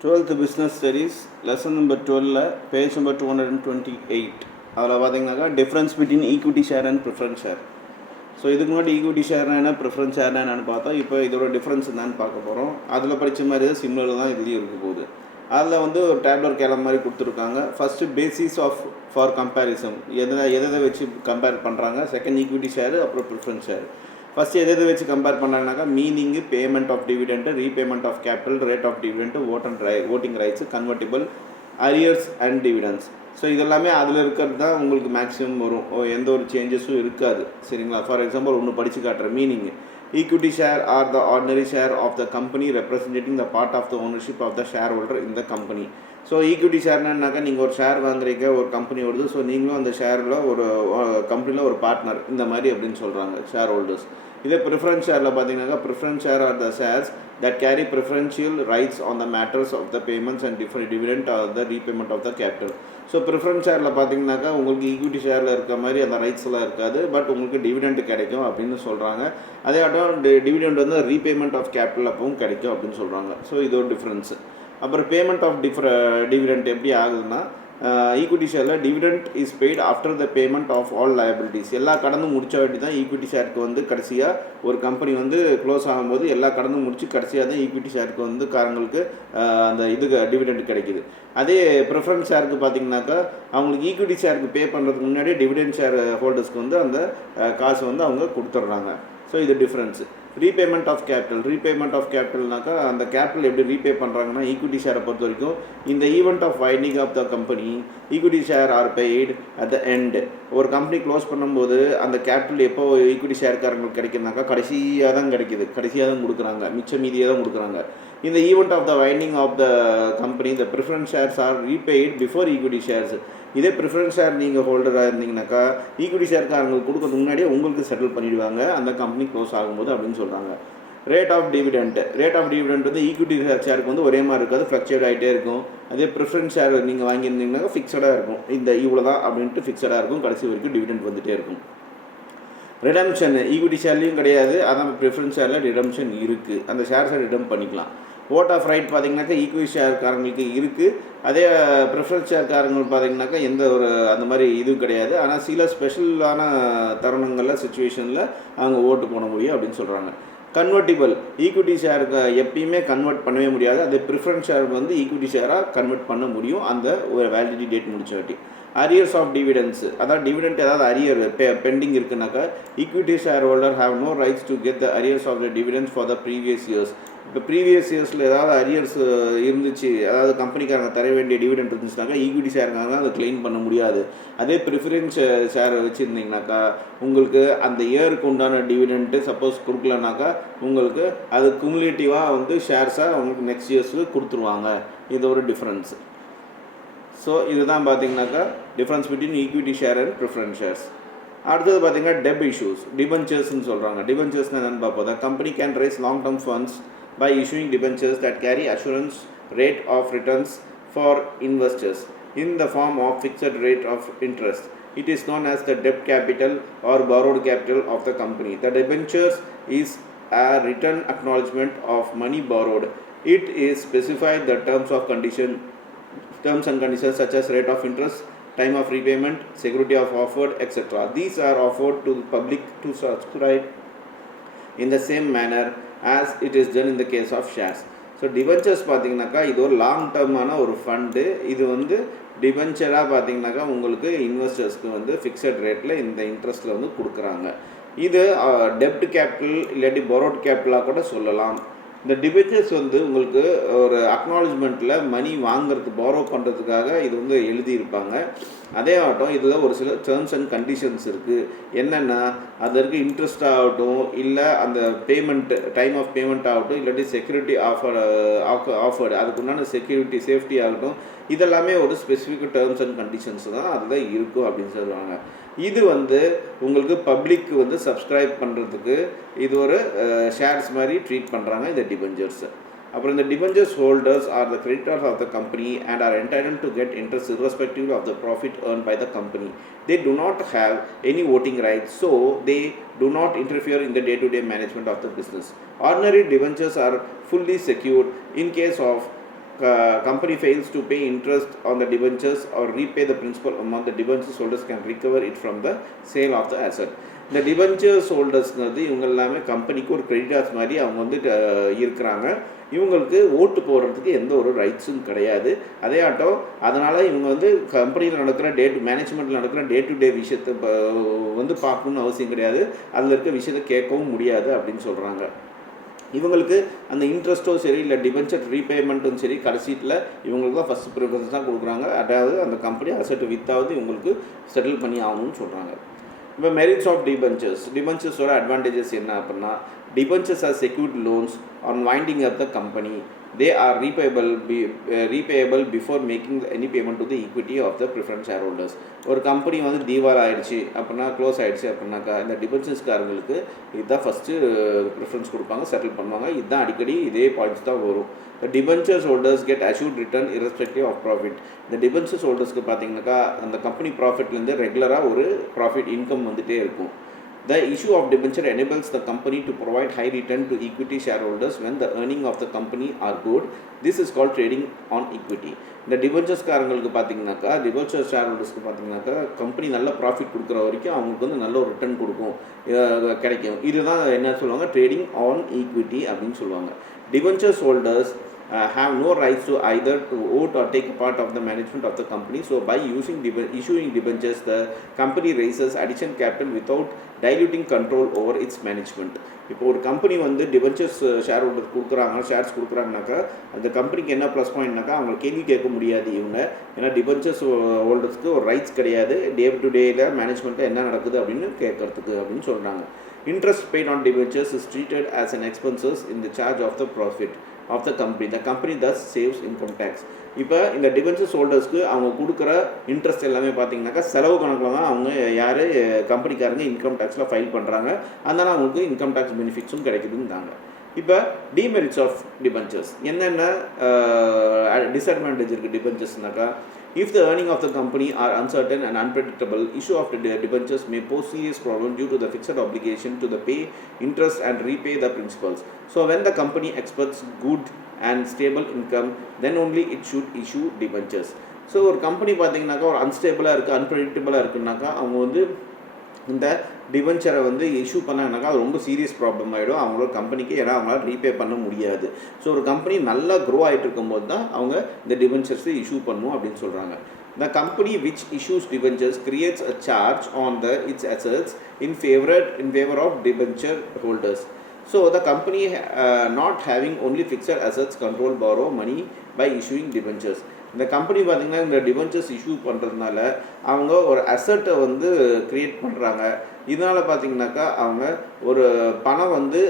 12th business studies lesson number 12 page number 228 அதில் பார்த்தீங்கன்னாக்கா difference between equity share and preference share. So இதுக்கு முன்னாடி equity ஷேர்னா என்ன, preference ஷேர்னா என்னென்னு பார்த்தோம். இப்போ இதோட டிஃப்ரென்ஸ் என்னன்னு பார்க்க போகிறோம். அதில் படித்த மாதிரி தான் சிம்லர் தான் இதுலேயும் இருக்க போகுது. அதில் வந்து ஒரு டேப்லர் கேலம் மாதிரி கொடுத்துருக்காங்க. ஃபஸ்ட்டு பேசிஸ் ஃபார் கம்பேரிசன், எதை வச்சு கம்பேர் பண்ணுறாங்க. செகண்ட் ஈக்விட்டி ஷேர், அப்புறம் ப்ரிஃபரன்ஸ் ஷேர். ஃபஸ்ட்டு எதை வச்சு கம்பேர் பண்ணாங்கனாக்கா meaning, payment of dividend, repayment of capital, rate of dividend, voting rights, convertible, arrears and dividends. So இதெல்லாமே அதில் இருக்கிறது தான் உங்களுக்கு மேக்ஸிமம் வரும். எந்த ஒரு சேஞ்சஸும் இருக்காது. சரிங்களா? ஃபார் எக்ஸாம்பிள் ஒன்று படித்து காட்டுறேன். Meaning: equity share are the ordinary share of the company representing the part of the ownership of the share holder in the company. So equity ஷேர்னாக்கா நீங்கள் ஒரு ஷேர் வாங்குறீங்க, ஒரு கம்பெனி வருது. ஸோ நீங்களும் அந்த ஷேரில் ஒரு கம்பெனியில் ஒரு பார்ட்னர், இந்த மாதிரி அப்படின்னு சொல்கிறாங்க ஷேர் ஹோல்டர்ஸ். இதே ப்ரிஃபரன்ஸ் ஷேரில் பார்த்தீங்கன்னாக்கா preference share are the shares that carry preferential rights on the matters of the payments and dividend or the repayment of the capital. So preference ஷேரில் பார்த்தீங்கன்னாக்கா உங்களுக்கு ஈக்விட்டி ஷேரில் இருக்க மாதிரி அந்த ரைட்ஸ் எல்லாம் இருக்காது, பட் உங்களுக்கு டிவிடெண்ட் கிடைக்கும் அப்படின்னு சொல்கிறாங்க. அதே ஆட்டம் டிவிடெண்ட் வந்து ரீபேமெண்ட் ஆஃப் கேபிட்டல் அப்பவும் கிடைக்கும் அப்படின்னு சொல்கிறாங்க. ஸோ இது ஒரு டிஃப்ரென்ஸு. அப்புறம் பேமெண்ட் ஆஃப் டிவிடெண்ட் எப்படி ஆகுதுன்னா, ஈக்விட்டி ஷேரில் dividend is paid after the payment of all liabilities. எல்லா கடனும் முடிச்ச வேண்டி தான் ஈக்விட்டி ஷேருக்கு வந்து கடைசியாக ஒரு கம்பெனி வந்து க்ளோஸ் ஆகும்போது எல்லா கடனும் முடிச்சு கடைசியாக தான் ஈக்விட்டி ஷேருக்கு வந்து காரங்களுக்கு அந்த டிவிடெண்ட் கிடைக்கிது. அதே ப்ரிஃபரன்ஸ் ஷேருக்கு பார்த்தீங்கன்னாக்கா அவங்களுக்கு ஈக்விட்டி ஷேருக்கு பே பண்ணுறதுக்கு முன்னாடி டிவிடெண்ட் ஷேர் ஹோல்டர்ஸ்க்கு வந்து அந்த காசு வந்து அவங்க கொடுத்துட்றாங்க. ஸோ இது டிஃப்ரென்ஸு. ரீபேமெண்ட் ஆஃப் கேபிட்டல்னாக்கா அந்த கேபிட்டல் எப்படி ரீபே பண்ணுறாங்கன்னா, ஈக்விட்டி ஷேரை பொறுத்த வரைக்கும் இந்த event of winding of the company equity share are paid at the end. ஒரு கம்பெனி க்ளோஸ் பண்ணும்போது அந்த கேபிட்டல் எப்போ ஈக்விட்டி ஷேர்காரங்களுக்கு கிடைக்குதுனாக்கா கடைசியாக தான் கிடைக்கிது, கடைசியாக தான் கொடுக்குறாங்க, மிச்ச மீதியாக தான் கொடுக்குறாங்க. இந்த event of the winding of the company the preference shares are repaid before equity shares. இதே ப்ரிஃபரன்ஸ் ஷேர் நீங்கள் ஹோல்டராக இருந்தீங்கன்னாக்கா ஈக்விட்டி ஷேர்காரங்களுக்கு கொடுக்கறதுக்கு முன்னாடியே உங்களுக்கு செட்டில் பண்ணிவிடுவாங்க அந்த கம்பெனி க்ளோஸ் ஆகும்போது அப்படின்னு சொல்கிறாங்க. ரேட் ஆஃப் டிவிடெண்ட் வந்து ஈக்விட்டி ஷேருக்கு வந்து ஒரே மாதிரி இருக்காது, ஃப்ளக்சுவேட் ஆகிட்டே இருக்கும். அதே ப்ரிஃபரன்ஸ் ஷேர் நீங்கள் வாங்கியிருந்தீங்கன்னாக்கா ஃபிக்ஸடாக இருக்கும், இந்த இவ்வளோ தான் அப்படின்ட்டு ஃபிக்ஸடாக இருக்கும், கடைசி வரைக்கும் டிவிடெண்ட் வந்துகிட்டே இருக்கும். ரிடம்ஷன் ஈக்விட்டி ஷேர்லேயும் கிடையாது, அதான் ப்ரிஃபரன்ஸ் ஷேரில் ரிடம்ஷன் இருக்குது, அந்த ஷேர்ஸை ரிடம் பண்ணிக்கலாம். ஓட் ஆஃப் ரைட் பார்த்தீங்கன்னாக்கா ஈக்விட்டி ஷேர்காரங்களுக்கு இருக்குது. அதே ப்ரிஃபரன்ஸ் ஷேர்காரங்களுக்கு பார்த்தீங்கன்னாக்கா எந்த ஒரு அந்த மாதிரி இது கிடையாது. ஆனால் சில ஸ்பெஷலான தருணங்களில் சுச்சுவேஷனில் அவங்க ஓட்டு போட முடியும் அப்படின்னு சொல்கிறாங்க. கன்வெர்ட்டிபிள் ஈக்விட்டி ஷேருக்கு எப்பயுமே கன்வெர்ட் பண்ணவே முடியாது. அது ப்ரிஃபரன்ஸ் ஷேருக்கு வந்து ஈக்விட்டி ஷேராக கன்வெர்ட் பண்ண முடியும் அந்த ஒரு வேலிடிட்டி டேட் முடிச்சாட்டி. அரியர்ஸ் ஆஃப் டிவிடெண்ட்ஸ், அதாவது டிவிடெண்ட் ஏதாவது அரியர் பெண்டிங் இருக்குனாக்கா equity share holder have no rights to get the arrears of the dividends for the previous years. இப்போ ப்ரீவியஸ் இயர்ஸில் ஏதாவது அரியர்ஸ் இருந்துச்சு, அதாவது கம்பெனிக்காரங்க தர வேண்டிய டிவிடெண்ட் இருந்துச்சுனாக்கா ஈக்விட்டி ஷேருக்காக அதை கிளைம் பண்ண முடியாது. அதே ப்ரிஃபரன்ஸ் ஷேரை வச்சுருந்தீங்கனாக்கா உங்களுக்கு அந்த இயருக்கு உண்டான டிவிடெண்ட்டு சப்போஸ் கொடுக்கலனாக்கா உங்களுக்கு அது குமுலேட்டிவாக வந்து ஷேர்ஸாக உங்களுக்கு நெக்ஸ்ட் இயர்ஸுக்கு கொடுத்துருவாங்க. இது ஒரு டிஃப்ரென்ஸ். ஸோ இதுதான் பார்த்தீங்கன்னாக்கா difference between equity share and preference shares. அடுத்தது பார்த்தீங்கன்னா டெப் இஷ்யூஸ், டிபென்ச்சர்ஸ்ன்னு சொல்கிறாங்க. டிபென்ச்சர்ஸ்னால் என்னென்னு பார்ப்போம். The company can raise long term funds by issuing debentures that carry assurance rate of returns for investors in the form of fixed rate of interest. It is known as the debt capital or borrowed capital of the company. The debentures is a written acknowledgement of money borrowed. It is specified the terms and conditions such as rate of interest, time of repayment, security of offered, etc. These are offered to the public to subscribe in the same manner as it is done in the case of shares. So debentures பார்த்தீங்கன்னாக்கா இது ஒரு long டேர்மான ஒரு fund. இது வந்து டிபென்ச்சராக பார்த்தீங்கன்னாக்கா உங்களுக்கு இன்வெஸ்டர்ஸ்க்கு வந்து fixed ரேட்டில் இந்த இன்ட்ரெஸ்ட்டில் வந்து கொடுக்குறாங்க. இது டெப்ட் கேபிட்டல் இல்லாட்டி borrowed கேபிட்டலாக கூட சொல்லலாம். இந்த டிபென்ச்சர்ஸ் வந்து உங்களுக்கு ஒரு அக்னாலஜ்மெண்ட்டில் மணி வாங்குறது borrow பண்ணுறதுக்காக இது வந்து எழுதியிருப்பாங்க. அதே ஆகட்டும் இதில் ஒரு சில டேர்ம்ஸ் அண்ட் கண்டிஷன்ஸ் இருக்குது. என்னென்னா அதற்கு இன்ட்ரெஸ்ட் ஆகட்டும், இல்லை அந்த பேமெண்ட் டைம் ஆஃப் பேமெண்ட் ஆகட்டும், இல்லாட்டி செக்யூரிட்டி ஆஃபர்டு அதுக்கு உண்டான செக்யூரிட்டி சேஃப்டி ஆகட்டும், இதெல்லாமே ஒரு ஸ்பெசிஃபிக் டேர்ம்ஸ் அண்ட் கண்டிஷன்ஸ் தான் அதில் இருக்கும் அப்படின்னு சொல்லுவாங்க. இது வந்து உங்களுக்கு பப்ளிக் வந்து சப்ஸ்கிரைப் பண்ணுறதுக்கு இது ஒரு ஷேர்ஸ் மாதிரி ட்ரீட் பண்ணுறாங்க இந்த டிபென்ச்சர்ஸ். அப்புறம் இந்த debentures holders are the creditors of the company and are entitled to get interest irrespective of the profit earned by the company. They do not have any voting rights, so they do not interfere in the day-to-day management of the business. Ordinary debentures are fully secured in case of company fails to pay interest on the debentures or repay the principal amount, the debentures holders can recover it from the sale of the asset. இந்த debentures ஹோல்டர்ஸ்ங்கிறது இவங்க எல்லாமே கம்பெனிக்கு ஒரு creditors மாதிரி அவங்க வந்து இருக்கிறாங்க. இவங்களுக்கு ஓட்டு போடுறதுக்கு எந்த ஒரு ரைட்ஸும் கிடையாது. அதே ஆட்டம் அதனால் இவங்க வந்து கம்பெனியில் நடக்கிற மேனேஜ்மெண்ட்டில் நடக்கிற டே டு டே விஷயத்தை வந்து பார்க்கணுன்னு அவசியம் கிடையாது. அதில் இருக்க விஷயத்தை கேட்கவும் முடியாது அப்படின்னு சொல்கிறாங்க. இவங்களுக்கு அந்த இன்ட்ரெஸ்ட்டோ சரி இல்லை டிபென்ச்சர் ரீபேமெண்ட்டும் சரி கடைசீட்டில் இவங்களுக்கு தான் ஃபஸ்ட் ப்ரிஃபரன்ஸ் தான் கொடுக்குறாங்க. அதாவது அந்த கம்பெனி அசெட் வித்தாவது இவங்களுக்கு செட்டில் பண்ணி ஆகணும்னு சொல்கிறாங்க. இப்போ மெரிட்ஸ் ஆஃப் டிபென்ச்சர்ஸோட அட்வான்டேஜஸ் என்ன அப்படின்னா, debentures are secured loans on winding up the company. They are repayable before making any payment to the equity of the preference shareholders. ஒரு கம்பெனி வந்து தீவால் ஆகிடுச்சு அப்படின்னா, க்ளோஸ் ஆகிடுச்சு அப்படின்னாக்கா இந்த டிபென்ச்சர்ஸ்காரங்களுக்கு இதுதான் ஃபஸ்ட்டு ப்ரிஃபரன்ஸ் கொடுப்பாங்க, செட்டில் பண்ணுவாங்க. இதுதான் அடிக்கடி இதே பாயிண்ட்ஸ் தான் வரும். The debentures holders get assured return irrespective of profit. இந்த டிபென்ச்சர்ஸ் ஹோல்டர்ஸ்க்கு பார்த்தீங்கன்னாக்கா அந்த கம்பெனி ப்ராஃபிட்லேருந்து ரெகுலராக ஒரு ப்ராஃபிட் இன்கம் வந்துகிட்டே இருக்கும். The issue of debenture enables the company to provide high return to equity shareholders when the earning of the company are good. This is called trading on equity. இந்த டிபென்ச்சர்ஸ்காரங்களுக்கு பார்த்தீங்கன்னாக்கா, debenture share ஹோல்டர்ஸ்க்கு பார்த்தீங்கன்னாக்கா company நல்ல profit கொடுக்குற வரைக்கும் அவங்களுக்கு வந்து நல்ல ஒரு ரிட்டர்ன் கிடைக்கும். இதுதான் என்ன சொல்லுவாங்க, ட்ரேடிங் ஆன் ஈக்விட்டி அப்படின்னு சொல்லுவாங்க. Debentures holders have no rights to either to vote or take a part of the management of the company. So by issuing debentures, the company raises additional capital without diluting control over its management. இப்போ ஒரு company வந்து debentures share holder shares கொடுக்குறாங்கனாக்கா அந்த கம்பெனிக்கு என்ன plus பாயிண்ட்னாக்கா அவங்க கேள்வி கேட்க முடியாது இவங்க. ஏன்னா டிபென்ச்சர்ஸ் ஹோல்டர்ஸ்க்கு ஒரு ரைட்ஸ் கிடையாது டே டு டேயில் மேனேஜ்மெண்ட்டில் என்ன நடக்குது அப்படின்னு கேட்கறதுக்கு அப்படின்னு சொல்கிறாங்க. Interest paid on debentures is treated as an expenses in the charge of the profit of the company. The company thus saves income tax. இப்போ இந்த டிபென்ச்சர்ஸ் ஹோல்டர்ஸ்க்கு அவங்க கொடுக்குற இன்ட்ரெஸ்ட் எல்லாமே பார்த்தீங்கன்னாக்கா செலவு கணக்கில் தான் அவங்க யார் கம்பெனிக்காரங்க இன்கம் டேக்ஸில் ஃபைல் பண்ணுறாங்க. அதனால் அவங்களுக்கு இன்கம் டேக்ஸ் பெனிஃபிட்ஸும் கிடைக்குதுன்னு தாங்க. இப்போ டிமெரிட்ஸ் ஆஃப் டிபென்ச்சர்ஸ் என்னென்ன டிஸ்அட்வான்டேஜ் இருக்குது டிபென்ச்சர்ஸ்னாக்கா, if the earning of the company are uncertain and unpredictable, issue of the debentures may pose serious problem due to the fixed obligation to the pay interest and repay the principals. So when the company expects good and stable income, then only it should issue debentures. So ஒரு company பார்த்தீங்கன்னாக்கா ஒரு அன்ஸ்டேபிளாக இருக்குது, அன்பிரடிக்டபிளாக இருக்குன்னாக்கா அவங்க வந்து இந்த டிபென்ச்சரை வந்து issue பண்ணாங்கனாக்கா அது ரொம்ப சீரியஸ் ப்ராப்ளம் ஆகிடும் அவங்களோட கம்பெனிக்கு. ஏன்னா அவங்களால ரீபே பண்ண முடியாது. ஸோ ஒரு கம்பெனி நல்லா க்ரோ ஆகிட்டு இருக்கும்போது தான் அவங்க இந்த டிபென்ச்சர்ஸை இஷ்யூ பண்ணும் அப்படின்னு சொல்கிறாங்க. The company which issues debentures creates a charge on its assets in favor of debenture holders. So the company not having only fixed assets control borrow money by issuing debentures. இந்த company பார்த்திங்கன்னா இந்த debentures issue பண்ணுறதுனால அவங்க ஒரு அசட்டை வந்து create பண்ணுறாங்க. இதனால் பார்த்திங்கனாக்கா அவங்க ஒரு பணம் வந்து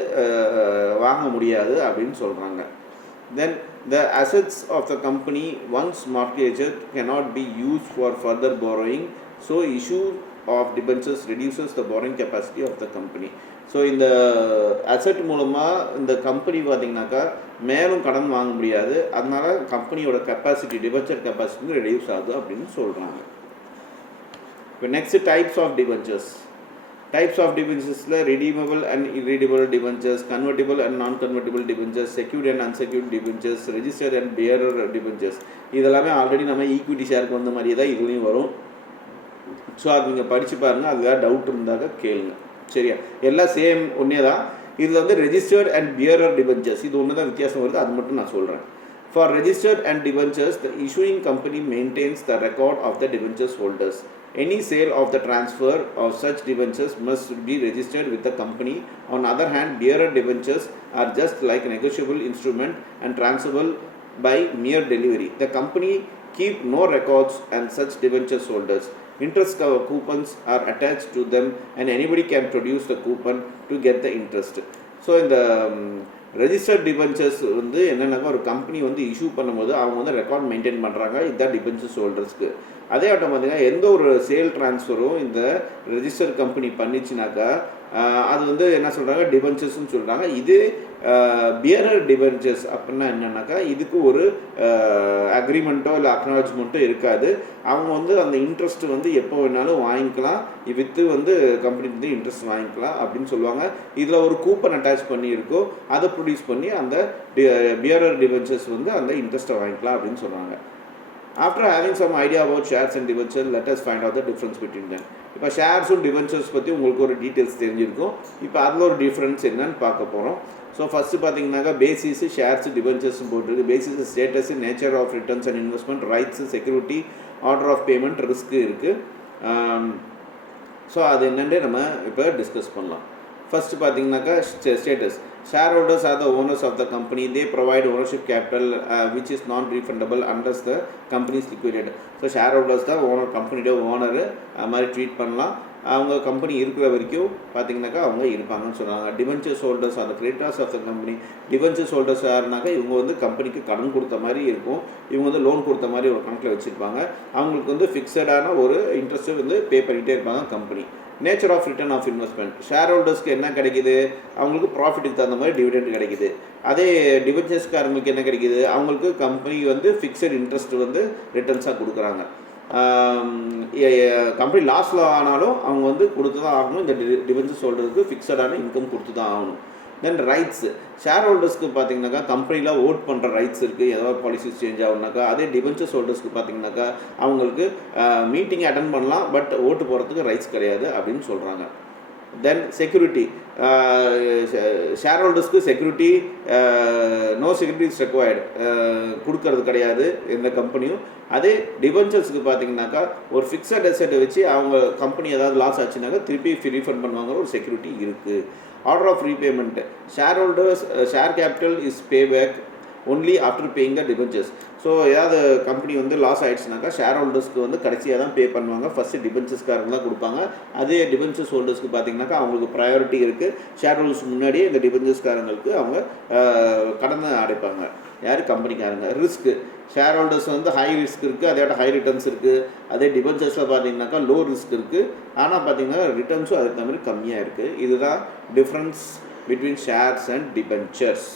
வாங்க முடியாது அப்படின்னு சொல்கிறாங்க. Then the assets of the company once mortgaged cannot be used for further borrowing. So issue of debentures reduces the borrowing capacity of the company. So இந்த அசெட் மூலமாக இந்த கம்பெனி பார்த்திங்கனாக்கா மேலும் கடன் வாங்க முடியாது. அதனால் கம்பெனியோட கெப்பாசிட்டி டிபென்ச்சர் கெப்பாசிட்டி ரெடியூஸ் ஆகுது அப்படின்னு சொல்கிறாங்க. இப்போ next types of debentures. Types of டிபென்ச்சர்ஸில் redeemable and irredeemable debentures, convertible and non-convertible debentures, secured and unsecured debentures, registered and bearer debentures. இதெல்லாமே ஆல்ரெடி நம்ம ஈக்விட்டி ஷேருக்கு வந்த மாதிரியே தான் இதுலேயும் வரும். ஸோ அது நீங்கள் படித்து பாருங்கள். அது வேறு டவுட் இருந்தாக்க கேளுங்க. சரியா, எல்லாம் சேம் ஒன்றே தான். இதில் வந்து ரெஜிஸ்டர்ட் அண்ட் பியரர் டிபென்ச்சர்ஸ் இது ஒன்று தான் வித்தியாசம் வருது. அது மட்டும் நான் சொல்கிறேன். For registered and debentures the issuing company maintains the record of the debentures holders. Any sale of the transfer of such debentures must be registered with the company. On the other hand, bearer debentures are just like a negotiable instrument and transferable by mere delivery. The company keep no records and such debentures holders. Interest coupons are attached to them and anybody can produce the coupon to get the interest. So இந்த registered debentures வந்து என்னென்னாக்கா ஒரு company வந்து issue பண்ணும்போது அவங்க வந்து record maintain பண்ணுறாங்க. இதுதான் debentures ஹோல்டர்ஸ்க்கு. அதே ஆட்டம் பார்த்தீங்கன்னா எந்த ஒரு சேல் ட்ரான்ஸ்ஃபரும் இந்த ரெஜிஸ்டர் கம்பெனி பண்ணிச்சுனாக்கா அது வந்து என்ன சொல்கிறாங்க, டிபென்ச்சர்ஸ்னு சொல்கிறாங்க. இது பியரர் டிபென்ச்சர்ஸ் அப்படின்னா என்னன்னாக்கா இதுக்கு ஒரு அக்ரிமெண்ட்டோ இல்லை அக்னாலஜ்மெண்ட்டோ இருக்காது. அவங்க வந்து அந்த இன்ட்ரெஸ்ட் வந்து எப்போ வேணாலும் வாங்கிக்கலாம், விற்று வந்து கம்பெனி வந்து இன்ட்ரெஸ்ட் வாங்கிக்கலாம் அப்படின்னு சொல்லுவாங்க. இதில் ஒரு கூப்பன் அட்டாச் பண்ணி இருக்கோ அதை ப்ரொடியூஸ் பண்ணி அந்த பியரர் டிபென்ச்சர்ஸ் வந்து அந்த இன்ட்ரெஸ்ட்டை வாங்கிக்கலாம் அப்படின்னு சொல்கிறாங்க. After having some idea about shares and debentures, let us find out the difference between them. இப்போ ஷேர்ஸும் டிபென்ச்சர்ஸ் பற்றி உங்களுக்கு ஒரு டீட்டெயில்ஸ் தெரிஞ்சிருக்கும். இப்போ அதில் ஒரு டிஃப்ரென்ஸ் என்னன்னு பார்க்க போகிறோம். ஸோ ஃபஸ்ட்டு பார்த்தீங்கன்னாக்கா பேசிஸ், ஷேர்ஸ், டிபென்ச்சர்ஸ்னு போட்டிருக்கு. Basis status, nature of returns and investment, rights, security, order of payment, risk இருக்குது. ஸோ அது என்னென்னு நம்ம இப்போ டிஸ்கஸ் பண்ணலாம். ஃபஸ்ட்டு பார்த்தீங்கன்னாக்கா status. Shareholders are the owners of the company. They provide ownership capital which is non-refundable unless the company is liquidated. So shareholders தான் owner, கம்பெனியோட owner அது மாதிரி ட்ரீட் பண்ணலாம். அவங்க கம்பெனி இருக்கிற வரைக்கும் பார்த்தீங்கன்னாக்கா அவங்க இருப்பாங்கன்னு சொல்கிறாங்க. Debentures holders are the creditors of the company. Debentures holders யாருனாக்கா இவங்க வந்து கம்பெனிக்கு கடன் கொடுத்த மாதிரி இருக்கும், இவங்க வந்து லோன் கொடுத்த மாதிரி ஒரு கணக்கில் வச்சுருப்பாங்க. அவங்களுக்கு வந்து ஃபிக்ஸடான ஒரு இன்ட்ரெஸ்ட்டு வந்து பே பண்ணிகிட்டே இருப்பாங்க company. Nature of return of investment. Share ஹோல்டர்ஸ்க்கு என்ன கிடைக்குது, அவங்களுக்கு ப்ராஃபிட்டுக்கு தகுந்த மாதிரி டிவிடெண்ட் கிடைக்குது. அதே டிபென்ச்சர்ஸ்காரங்களுக்கு என்ன கிடைக்குது, அவங்களுக்கு கம்பெனி வந்து ஃபிக்ஸட் இன்ட்ரெஸ்ட் வந்து ரிட்டர்ன்ஸாக கொடுக்குறாங்க. கம்பெனி லாஸில் ஆனாலும் அவங்க வந்து கொடுத்து தான் ஆகணும். இந்த டிபென்ச்சர்ஸ் ஹோல்டருக்கு ஃபிக்ஸடான இன்கம் கொடுத்து தான் ஆகணும். தென் ரைட்ஸ். ஷேர் ஹோல்டர்ஸ்க்கு பார்த்தீங்கன்னாக்கா கம்பெனியில் ஓட் பண்ணுற ரைட்ஸ் இருக்குது, ஏதாவது பாலிசிஸ் சேஞ்ச் ஆகுனாக்கா. அதே டிபென்ச்சர்ஸ் ஹோல்டர்ஸ்க்கு பார்த்தீங்கன்னாக்கா அவங்களுக்கு மீட்டிங் அட்டன் பண்ணலாம், பட் ஓட்டு போகிறதுக்கு ரைட்ஸ் கிடையாது அப்படின்னு சொல்கிறாங்க. Then security. ஷேர் ஹோல்டர்ஸ்க்கு security, no security is required, கொடுக்கறது கிடையாது எந்த கம்பெனியும். அதே டிபென்ச்சர்ஸ்க்கு பார்த்தீங்கன்னாக்கா ஒரு ஃபிக்ஸட் அசெட்டை வச்சு அவங்க கம்பெனி ஏதாவது லாஸ் ஆச்சுனாக்கா திருப்பி ரீஃபண்ட் பண்ணுவாங்கிற ஒரு செக்யூரிட்டி இருக்குது. Order of repayment. Share holders share capital is pay back only after paying the debentures. So ஏதாவது கம்பெனி வந்து லாஸ் ஆகிடுச்சுனாக்கா ஷேர் ஹோல்டர்ஸ்க்கு வந்து கடைசியாக தான் பே பண்ணுவாங்க, ஃபஸ்ட்டு டிபென்ச்சர்ஸ்காரங்க தான் கொடுப்பாங்க. அதே டிபென்ச்சர்ஸ் ஹோல்டர்ஸ்க்கு பார்த்தீங்கன்னாக்கா அவங்களுக்கு ப்ரையாரிட்டி இருக்குது. ஷேர் ஹோல்டர்ஸ் முன்னாடியே இந்த டிபென்ச்சர்ஸ்காரங்களுக்கு அவங்க கடனை அடைப்பாங்க. யார், கம்பெனிக்காரங்க. ரிஸ்க்கு. ஷேர் ஹோல்டர்ஸ் வந்து ஹை ரிஸ்க் இருக்குது, அதோட ஹை ரிட்டர்ன்ஸ் இருக்குது. அதே டிபென்ச்சர்ஸில் பார்த்தீங்கன்னாக்கா லோ ரிஸ்க் இருக்குது, ஆனால் பார்த்தீங்கன்னா ரிட்டர்ன்ஸும் அதுக்கு மாதிரி கம்மியாக இருக்குது. இதுதான் difference between shares and debentures.